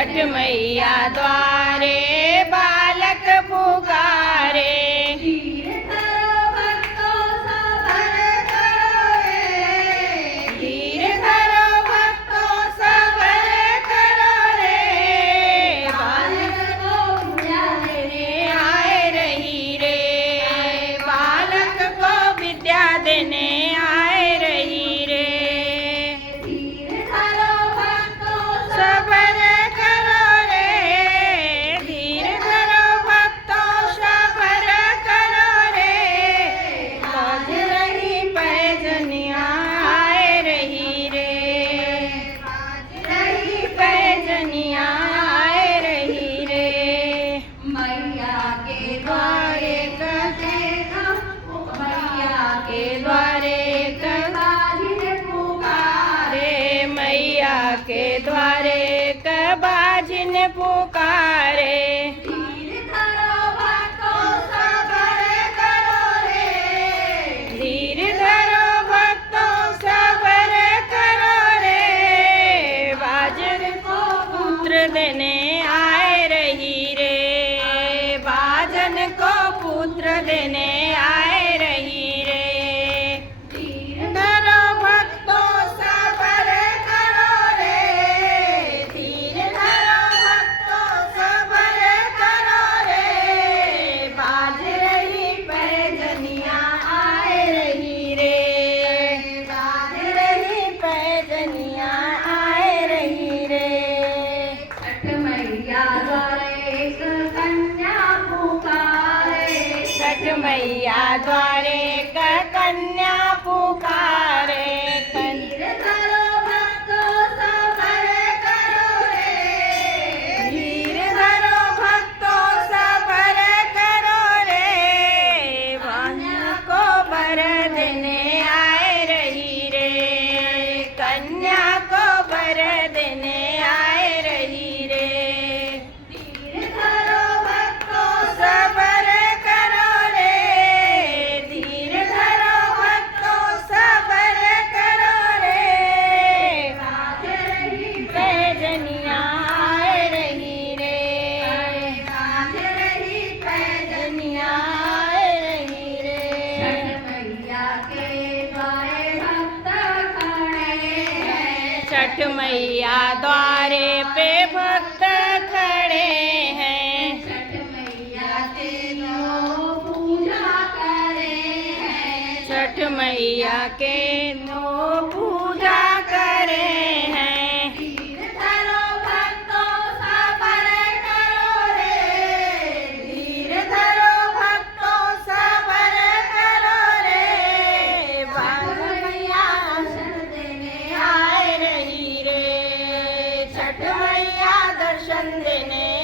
छठ मैया द्वारे बालक पुकारे। धीर धरो भक्तों सबर करो रे, धीर धरो भक्तों सबर करो रे, बालक को विद्या देने आए रही रे, बालक को विद्या देने आए रही रे। धीर धरो भक्तों सबर करो रे, धीर धरो भक्तों सबर करो रे, बाज रही पैजनिया आए रही रे, बाज रही पैजनिया आए रही रे। मैया के द्वारे मैया के द्वारे बाजिन पुकारे, मैया के द्वारे बाजिन पुकारे। धीर धरो भक्तों सबर करो रे, धीर धरो भक्तों सबर करो रे, बाजन को पुत्र देने आए रही रे, बाजन को पुत्र देने आए रही रे। धीर धरो भक्तों सबर करो रे, धीर धरो भक्तों सबर करो रे, बाज रही पैजनिया आए रही रे, बाज रही पैजनिया आए रही रे। छठ मैया द्वारे एक कन्या पुकारे, छठ मैया द्वारे कन्या पुकारे। धीर धरो भक्तों सबर करो रे, धीर धरो भक्तों सबर करो रे, कन्या को वर देने आए रही रे, कन्या को वर देने आए रही रे। धीर धरो भक्तों सबर करो रे, धीर धरो भक्तों सबर करो रे, बाज रही पैजनिया आए रही रे, बाज रही पैजनिया आए रही रे। छठ मैया के द्वारे भक्त खड़े हैं, छठ मैया द्वारे पे भक्त खड़े हैं, छठ मैया के नो पूजा करे हैं, छठ मैया के नो पूजा करे हैं। धीर धरो भक्तों सबर करो रे, धीर धरो भक्तों सबर करो रे, बाल मैया दर्शन देने आए रही रे, छठ मैया दर्शन देने